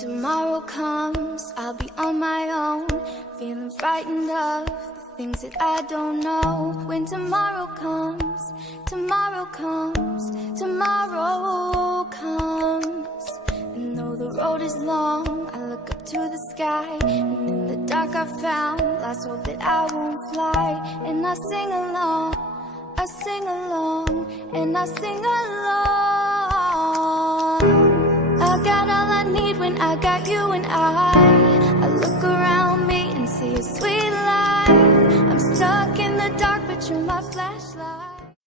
tomorrow comes, I'll be on my own, feeling frightened of the things that I don't know. When tomorrow comes, tomorrow comes, tomorrow comes. And though the road is long, I look up to the sky, and in the dark I found lost hope that I won't fly. And I sing along, I sing along, and I sing along. I got all I need when I got you and I look around me and see a sweet life. I'm stuck in the dark, but you're my flashlight.